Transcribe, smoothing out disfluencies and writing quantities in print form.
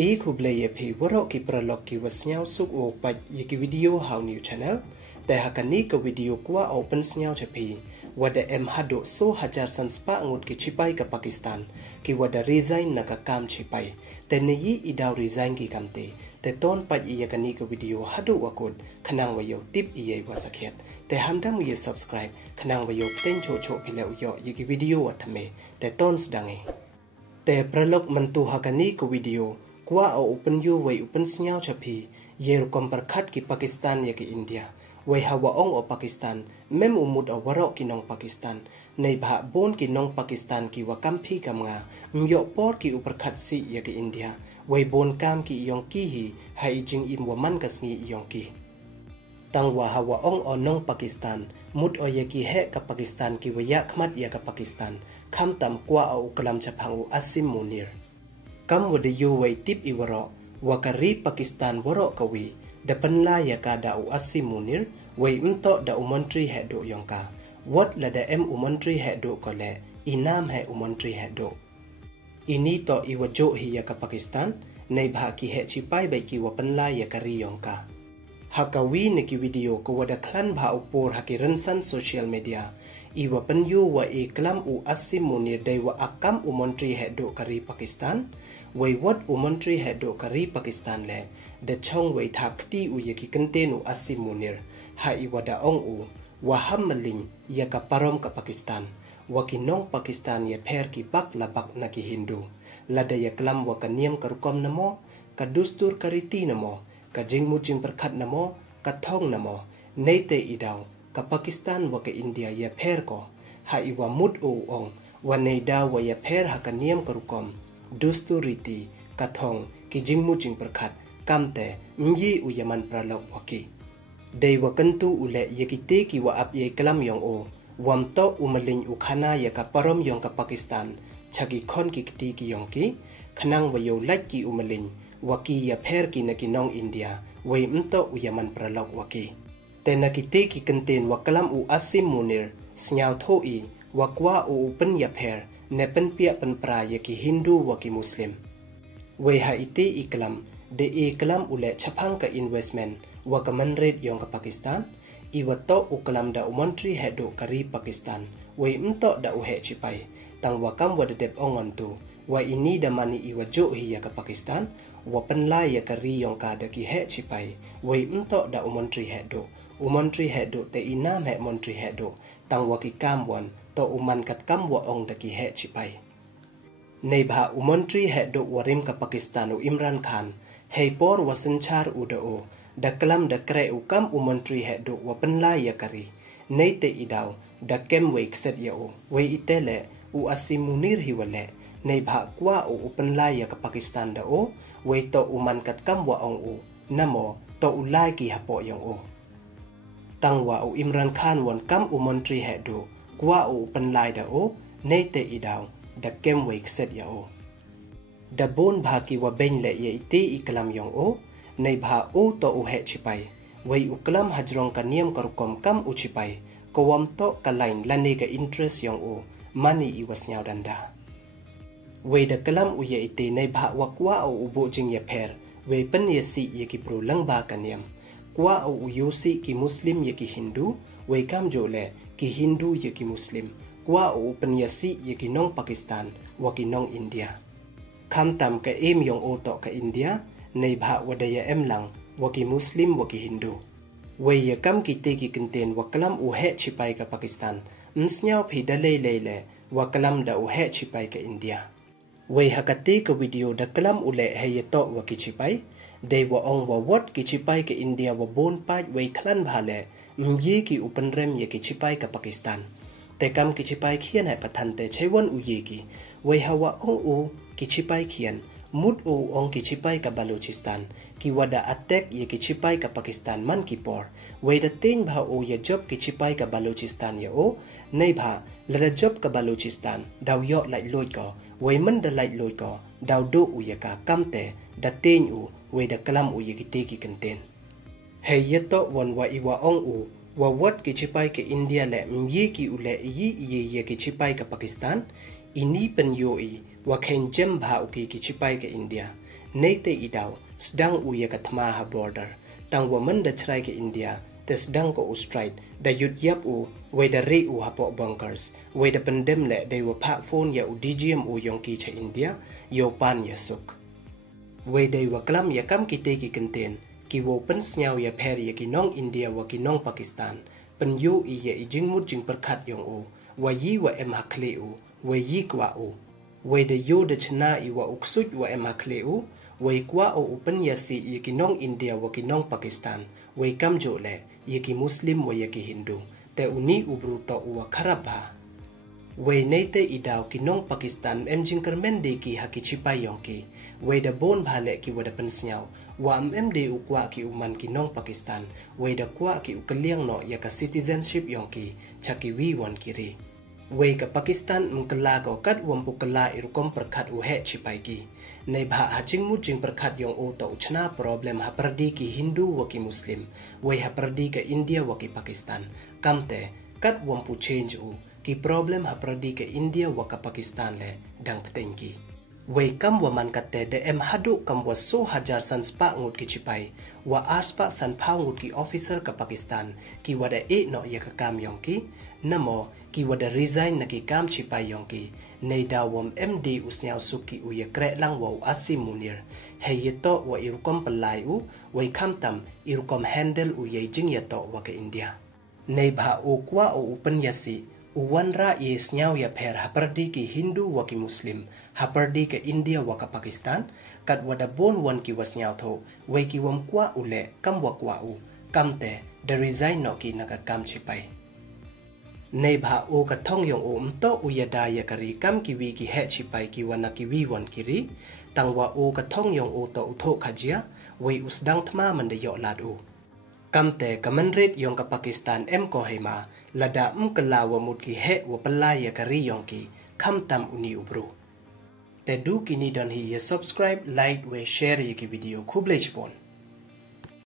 एक हुबले ये भी वरो की प्रलग की वस्याव सुक ओ पज ये की वीडियो हाउ न्यू चैनल ते हकनी का वीडियो कुआ ओपन स्याव छपी वडे एम हदो 100,000 संस्पा अंगुट की छिपाई का पाकिस्तान की वडे रिजाइन नका काम छिपाई ते नई इदाव रिजाइन की kamte te ton paj iya kani ka video hadu wakul khanang wayo tip iya wasakhet te hamdam ye subscribe khanang wayo ten cho cho phile uyo ye ki video wathame te ton sdange te pralog mantu hakani ka video kwa o open you way open snyao chapi ye kom perkhat ki Pakistan ye ki India way hawa ong o Pakistan mem umud a waro ki nong Pakistan nei bha bon ki nong Pakistan ki wa kamphi kamnga myo por ki uperkhat si ye ki India way bon kam ki yong ki hi hai jing im wa man kasngi yong ki tang wa hawa ong o nong Pakistan mut o ye ki he ka Pakistan ki wa ya khmat ye ka Pakistan kham tam kwa o kalam chaphangu Asim Munir kam wada yu way tip iwaro wakari Pakistan waro kawi dapan la ya ka da u Asim Munir way mto da umantri he do yongka wat la da em umantri he do kole inam he umantri he do ini to iwa jo hi ya ka Pakistan nei bha ki he chipai bai ki wapan la ya kari yongka hakawi ne ki video ko wada klan bha upor hakiran san social media iwa pan yu wa e klam u Asim Munir dai wa akam umantri he do kari Pakistan way what umantri he do kari Pakistan le de chong way thakti u ye ki contain u Asim Munir ha iwa da ong u wa hammaling ya ka parom ka Pakistan wa ki nong Pakistan ye pher ki bak la bak na ki Hindu la da ya klam wa ka niam ka rukom namo ka dustur kariti namo ka jingmu jing perkhat namo ka thong namo nei te idaw ka Pakistan wa ka India ye pher ko ha iwa mut o ong wa nei da wa ye pher ha ka niam ka rukom dustur riti ka thong ki jingmu jing perkhat kamte myi u yaman pralok waki dei wa kantu ule ye ki te ki wa ap ye klam yong o wam to umalin u khana ye ka parom yong ka Pakistan chagi khon ki ti ki yong ki khanang wa yo lak ki umalin waki ya pher ki na ki nong India wei mto u yaman pralok waki te na ki te ki contain wa kalam u Asim Munir snyao tho i wa kwa u pen ya pher ne pen pia pen pra ye ki Hindu wa ki Muslim wei ha ite iklam de iklam ule chaphang ka investment wa ka manred yong ka Pakistan iwa to uklam da umantri he do kari Pakistan wei mto da u he chipai tang wa kam wa de dep ongon tu wa ini da mani iwa jo hi ya ka Pakistan wa pen la ya kari yong ka da ki he chipai wei mto da umantri he do te inam he mantri he do tang wa ki kam wan to uman kat kam wa ong da ki he chipai nei bha umantri he do warim ka Pakistan u Imran Khan hei por wasanchar u da o da kalam da kre u kam umantri he do wa pen la ya kari nei te idaw da kem wei kset ya o wei itele u Asim Munir hi wale nei bha kwa u pen la ya ka Pakistan da o wei to uman kat kam wa ong u namo to u lai ki hapo yang o tangwa u Imran Khan won kam umantri he do kwa u pen lai da o nei te idaw da kem wei kset ya o da bon bha ki wa ben le ye ite iklam yong o nei bha o to u he chipai wei uklam hajrong ka niam kar kom kam u chipai kowam to ka line lani ka interest yong o mani I was nyau danda wei da kalam u ye ite nei bha wa kwa o ubo jing ye pher wei pen ye si ye ki pro lang ba ka niam kwa o u yo si ki Muslim ye ki Hindu wei kam jo le ki Hindu ye ki Muslim kwa o pen ye si ye ki nong Pakistan wa ki nong India kham tam ka em yong o to ka India nei bha wa da ya em lang wa ki Muslim wa ki Hindu wei ya kam ki te ki contain wa kalam u he chipai ka Pakistan msnyao phi da le wa kalam da u he chipai ka India wei hakate ka video da kalam ule he ye to wa ki chipai dei wa ong wa wat ki chipai ka India wa bon pat wei khlan bhale mye ki upan rem ye ki chipai ka Pakistan te kam ki chipai khian hai pathan te chewon u ye ki wei hawa ong u ki chipai khian mut o ong ki chipai ka Balochistan ki wada attack ye ki chipai ka Pakistan man ki por wei da ting bha o ye job ki chipai ka Balochistan ye o nei bha la job ka Balochistan daw yo lai loi ko wei man da lai loi ko daw do u ye ka kamte da ting u wei da kalam u ye ki te ki contain hey ye to won wa iwa ong u wa wat ki chipai ka India le mye ki ule ye ki chipai ka Pakistan ini pen yo i wa khen jem bha uki ki chipai ka India Nate idau sedang uya ke temaha border tang woman da cerai ke India te sedang ko ustride da yut yap we da re hapok bunkers we da pendem le they were pak phone ya DGM yongki che India yo pan ya suk we they were klam ya kam kite ki kenten ki wo pen snyau ya pher ya ki nong India wa ki nong Pakistan pen yu i ya jing mut jing perkhat yong wa yi wa em hakle we yi kwa we da yo da chna i wa uksut wa em hakle we kwa open ya si ye ki nong India wa ki nong Pakistan we kam jo le ye ki Muslim wa ye ki Hindu te uni ubru to wa kharaba we neite idau ki nong Pakistan em jing kermen de ki haki chipai yong ki we da bon bhale ki wa da pen snyau wa em de u kwa ki uman ki nong Pakistan we da kwa ki u kaliang no ya ka citizenship yong ki chaki wi won kiri we ka Pakistan mkala ko kat wampu kala irukom perkhat u he chipai ki nei bha haching mu jing perkhat yong o to uchna problem ha perdi ki Hindu wa ki Muslim we ha perdi ka India wa ki Pakistan kamte kat wampu change ki problem ha perdi ka India wa ka Pakistan le dang petengki we kam wa man katte de em hadu kam wa so hajar san spa ngut ki chipai wa arspa san phau ngut ki officer ka Pakistan ki wada no ya ka kam yong ki namo ki wada resign na ki kam chipai yong ki nei da wom MD usnyau suki u ya kre lang wa Asim Munir he yeto wa irukom pelai wa kam tam irukom handle u ye jing yeto wa ka India nei bha o kwa o upen yasi uwanra yes nyau ya pher haperdi ki Hindu wa ki Muslim haperdi ke India wa ka Pakistan kat wada bon wan ki was nyau tho we ki wam kwa ule kam wa kwa kamte the resign no ki naka kam chipai nei bha o ka thong yong to uyada ya kari kam ki wi ki he chipai ki wana ki wi wan kiri tangwa o ka thong yong to utho khajia we usdang thma man de yo lad kamte kamanret yong ka Pakistan em ko hema lada kala wa mut ki he wa pala ya kari yong ki kham tam uni ubru te du kini don hi ye subscribe like we share ye ki video khublech pon